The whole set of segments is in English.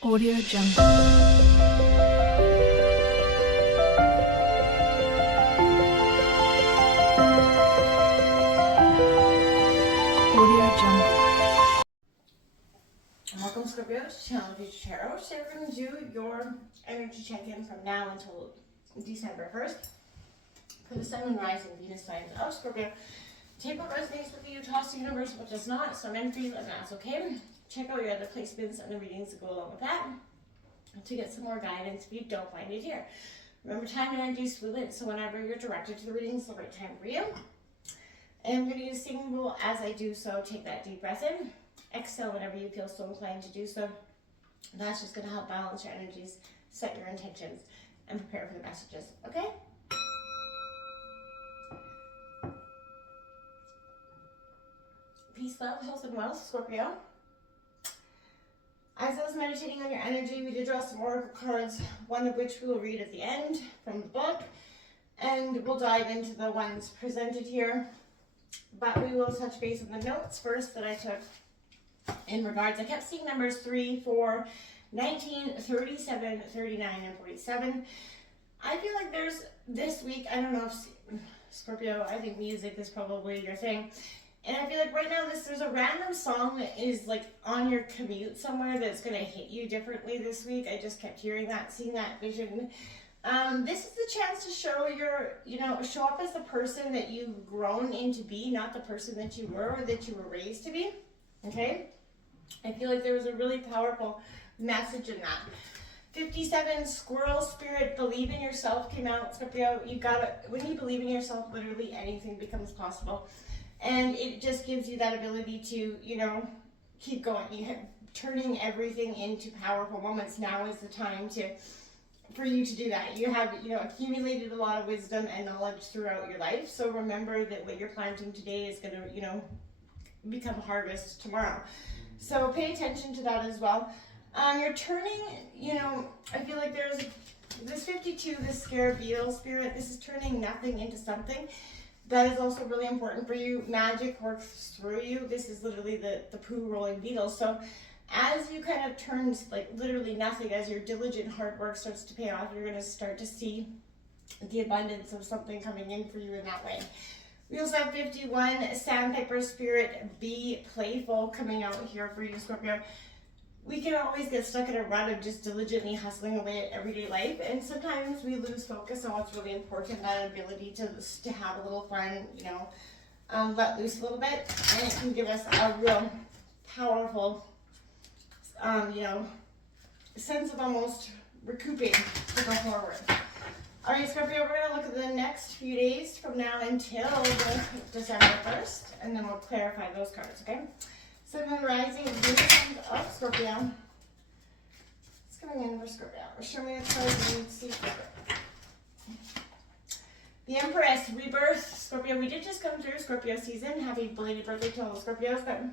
Audio Jungle. Audio Jungle. Welcome, Scorpio, to Channel Future Tarot. Today we're going to do your energy check-in from now until December 1st for the Sun and Rising Venus signs of Scorpio. Take what resonates with you, toss the universe what does not, so meant for you, and that's okay. Check out your other placements and the readings that go along with that to get some more guidance if you don't find it here. Remember, time and energy is fluid, so whenever you're directed to the readings, the right time for you. And I'm going to use the same rule as I do so. Take that deep breath in. Exhale whenever you feel so inclined to do so. That's just going to help balance your energies, set your intentions, and prepare for the messages, okay? Peace, love, health, and wealth, Scorpio. As I was meditating on your energy, we did draw some oracle cards, one of which we will read at the end from the book, and we'll dive into the ones presented here. But we will touch base on the notes first that I took in regards. I kept seeing numbers 3, 4, 19, 37, 39, and 47. I feel like there's this week, I don't know if Scorpio, I think music is probably your thing. And I feel like right now there's a random song that is like on your commute somewhere that's going to hit you differently this week. I just kept hearing that, seeing that vision. This is the chance to show show up as the person that you've grown into be, not the person that you were or that you were raised to be. Okay? I feel like there was a really powerful message in that. 57, Squirrel Spirit, believe in yourself came out, Scorpio. When you believe in yourself, literally anything becomes possible. And it just gives you that ability to, keep going. Turning everything into powerful moments. Now is the time for you to do that. You have, accumulated a lot of wisdom and knowledge throughout your life. So remember that what you're planting today is going to, become harvest tomorrow. So pay attention to that as well. You're turning, I feel like there's this 52, this scarab beetle spirit. This is turning nothing into something. That is also really important for you. Magic works through you. This is literally the poo rolling beetle. So as you kind of turn like literally nothing, as your diligent hard work starts to pay off, you're going to start to see the abundance of something coming in for you in that way. We also have 51, Sandpiper Spirit, be playful, coming out here for you, Scorpio. We can always get stuck in a rut of just diligently hustling away at everyday life, and sometimes we lose focus on what's really important, that ability to have a little fun, let loose a little bit, and it can give us a real powerful, sense of almost recouping to go forward. All right, Scorpio, we're going to look at the next few days from now until December 1st, and then we'll clarify those cards, okay? Sun and Rising Venus of Scorpio. What's coming in for Scorpio? Show me the cards you need to see Scorpio. The Empress, Rebirth, Scorpio. We did just come through Scorpio season. Happy belated birthday to all the Scorpios. But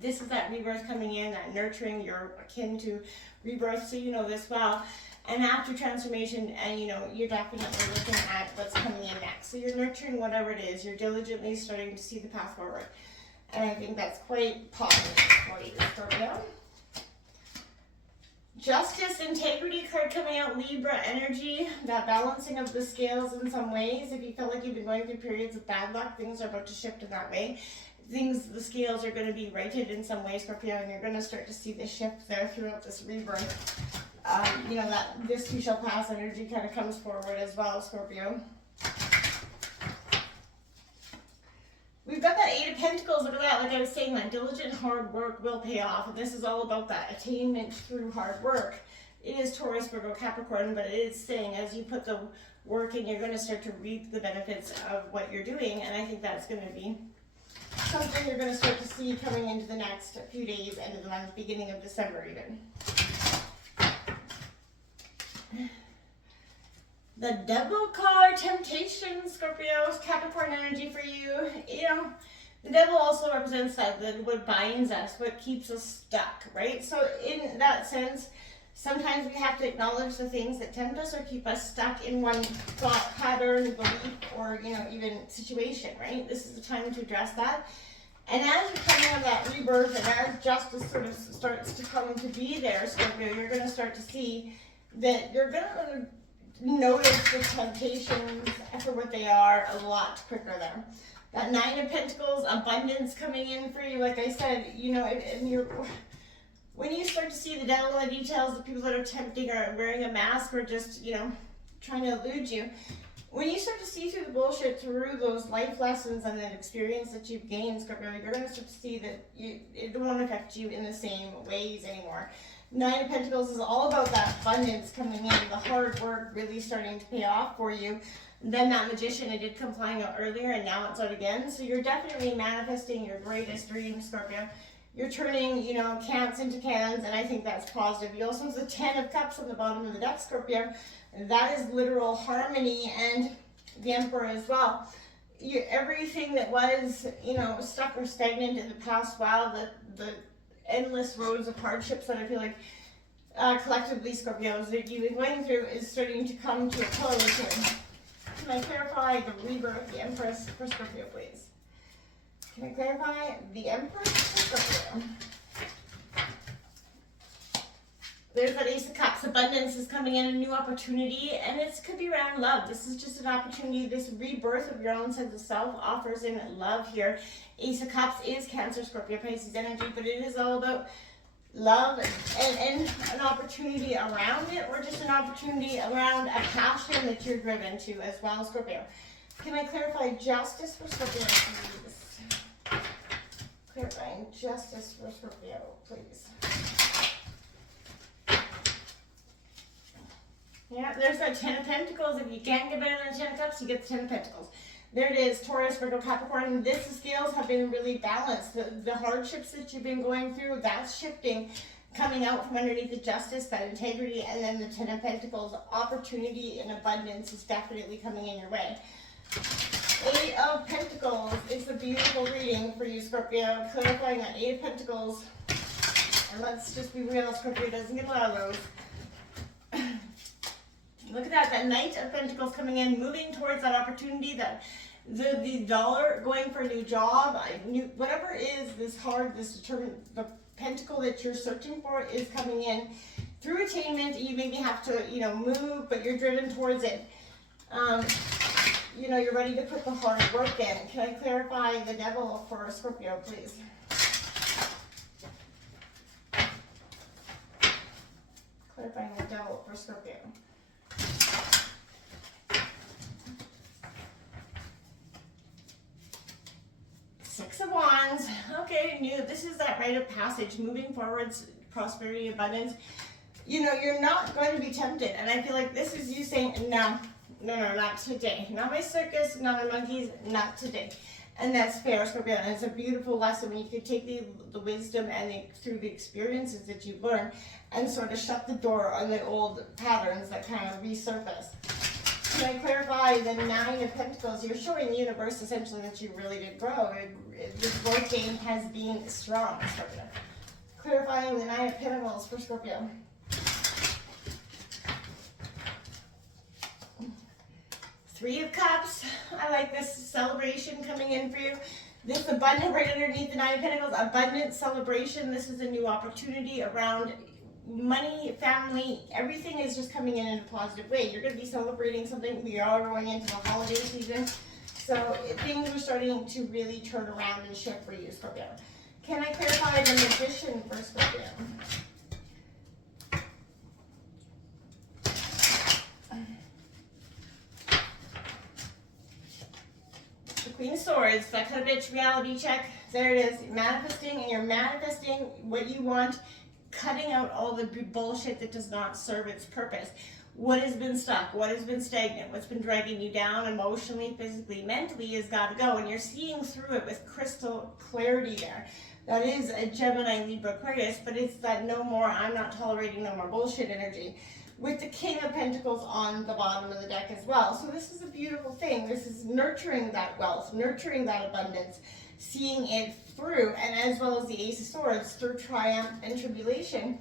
this is that rebirth coming in, that nurturing. You're akin to rebirth, so you know this well. And after transformation, and you're definitely looking at what's coming in next. So you're nurturing whatever it is. You're diligently starting to see the path forward. And I think that's quite positive for you, Scorpio. Justice, Integrity card coming out, Libra energy, that balancing of the scales in some ways. If you felt like you've been going through periods of bad luck, things are about to shift in that way. The scales are going to be righted in some way, Scorpio, and you're going to start to see the shift there throughout this rebirth. That this too shall pass energy kind of comes forward as well, Scorpio. We've got that 8 of Pentacles. Look at that. Like I was saying, that diligent hard work will pay off. And this is all about that attainment through hard work. It is Taurus, Virgo, Capricorn, but it is saying as you put the work in, you're going to start to reap the benefits of what you're doing. And I think that's going to be something you're going to start to see coming into the next few days, end of the month, beginning of December even. The Devil card, Temptation, Scorpios, Capricorn energy for you. The devil also represents what binds us, what keeps us stuck, right? So in that sense, sometimes we have to acknowledge the things that tempt us or keep us stuck in one thought pattern, belief, or even situation, right? This is the time to address that. And as you're coming out of that rebirth and as justice sort of starts to come to be there, Scorpio, you're going to start to see that you're going to notice the temptations for what they are a lot quicker there. That Nine of Pentacles, abundance coming in for you, like I said, you know, and you're, when you start to see the devil in the details, the people that are tempting or wearing a mask or just, you know, trying to elude you, when you start to see through the bullshit, through those life lessons and the experience that you've gained, Scorpio, you're going to start to see that it won't affect you in the same ways anymore. Nine of Pentacles is all about that abundance coming in, the hard work really starting to pay off for you. Then that Magician, it did come flying out earlier and now it's out again. So you're definitely manifesting your greatest dream, Scorpio. You're turning, you know, cans into cans, and I think that's positive. You also have the 10 of Cups on the bottom of the deck, Scorpio. That is literal harmony, and the Emperor as well. Everything that was, you know, stuck or stagnant in the past while, the endless roads of hardships that I feel like collectively, Scorpios, that you've been going through is starting to come to a close here. Can I clarify the rebirth of the Empress for Scorpio, please? Can I clarify the Empress for Scorpio? There's that Ace of Cups. Abundance is coming in, a new opportunity, and it could be around love. This is just an opportunity. This rebirth of your own sense of self offers in love here. Ace of Cups is Cancer, Scorpio, Pisces energy, but it is all about love and an opportunity around it, or just an opportunity around a passion that you're driven to as well, Scorpio. Can I clarify justice for Scorpio, please? Clarifying justice for Scorpio, please. Yeah, there's that 10 of Pentacles. If you can't get better than the 10 of Cups, you get the 10 of Pentacles. There it is, Taurus, Virgo, Capricorn. This scales have been really balanced. The hardships that you've been going through, that's shifting, coming out from underneath the justice, that integrity, and then the 10 of Pentacles. Opportunity and abundance is definitely coming in your way. 8 of Pentacles is a beautiful reading for you, Scorpio. Clarifying that 8 of Pentacles. And let's just be real, Scorpio doesn't get a lot of those. Look at that Knight of Pentacles coming in, moving towards that opportunity, that the dollar, going for a new job, whatever it is, this hard, this determined, the pentacle that you're searching for is coming in through attainment. You maybe have to, you know, move, but you're driven towards it. You know, you're ready to put the hard work in. Can I clarify the Devil for Scorpio, please? Clarifying the Devil for Scorpio. Six of Wands. Okay, this is that rite of passage, moving forwards, prosperity, abundance. You know, you're not going to be tempted. And I feel like this is you saying, no, not today. Not my circus, not my monkeys, not today. And that's fair, Scorpio. And it's a beautiful lesson when you can take the wisdom and through the experiences that you've learned and sort of shut the door on the old patterns that kind of resurface. Can I clarify the 9 of Pentacles? You're showing the universe essentially that you really did grow. This growth game has been strong, Scorpio. Clarifying the 9 of Pentacles for Scorpio. Three of Cups. I like this celebration coming in for you. This abundant right underneath the 9 of Pentacles. Abundant celebration. This is a new opportunity around money, family, everything is just coming in a positive way. You're going to be celebrating something. We are going into the holiday season. So things are starting to really turn around and shift for you, Scorpio. Can I clarify the Magician for Scorpio? The Queen of Swords, that kind of bitch reality check. There it is. Manifesting, and you're manifesting what you want. Cutting out all the bullshit that does not serve its purpose. What has been stuck? What has been stagnant? What's been dragging you down emotionally, physically, mentally has got to go. And you're seeing through it with crystal clarity there. That is a Gemini, Libra, Aquarius, but it's that no more, I'm not tolerating no more bullshit energy. With the King of Pentacles on the bottom of the deck as well. So this is a beautiful thing. This is nurturing that wealth, nurturing that abundance, seeing it through, and as well as the Ace of Swords, through triumph and tribulation.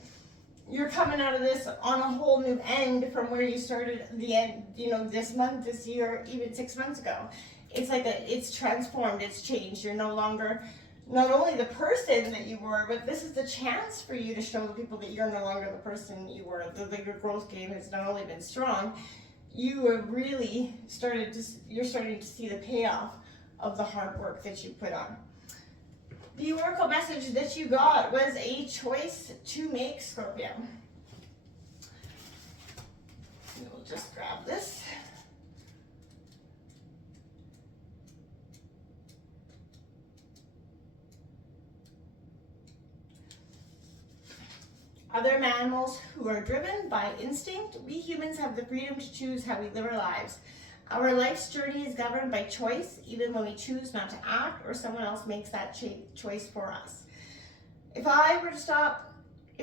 You're coming out of this on a whole new end from where you started the end, you know, this month, this year, even 6 months ago. It's like it's transformed, it's changed. You're no longer not only the person that you were, but this is the chance for you to show the people that you're no longer the person you were. Your growth game has not only been strong, you have really you're starting to see the payoff of the hard work that you put on. The oracle message that you got was a choice to make, Scorpio. We'll just grab this. Other mammals who are driven by instinct, we humans have the freedom to choose how we live our lives. Our life's journey is governed by choice, even when we choose not to act or someone else makes that choice for us. If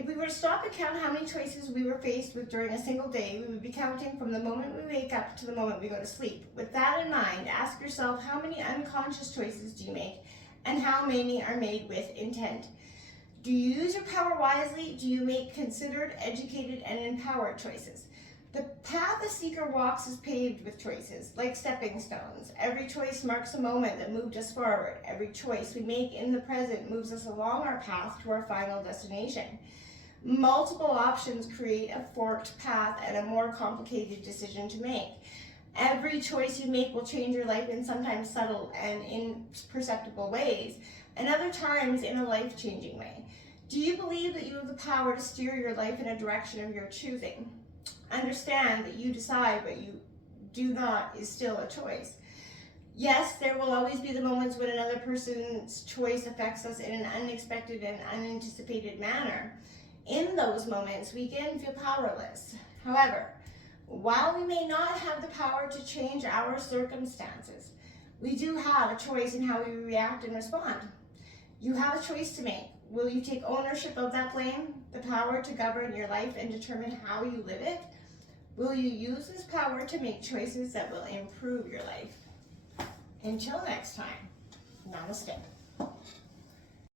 we were to stop and count how many choices we were faced with during a single day, we would be counting from the moment we wake up to the moment we go to sleep. With that in mind, ask yourself, how many unconscious choices do you make, and how many are made with intent? Do you use your power wisely? Do you make considered, educated, and empowered choices? The path a seeker walks is paved with choices, like stepping stones. Every choice marks a moment that moved us forward. Every choice we make in the present moves us along our path to our final destination. Multiple options create a forked path and a more complicated decision to make. Every choice you make will change your life in sometimes subtle and imperceptible ways, and other times in a life-changing way. Do you believe that you have the power to steer your life in a direction of your choosing? Understand that you decide, but you do not is still a choice. Yes, there will always be the moments when another person's choice affects us in an unexpected and unanticipated manner. In those moments, we can feel powerless. However, while we may not have the power to change our circumstances, we do have a choice in how we react and respond. You have a choice to make. Will you take ownership of that blame, the power to govern your life and determine how you live it? Will you use this power to make choices that will improve your life? Until next time, namaste.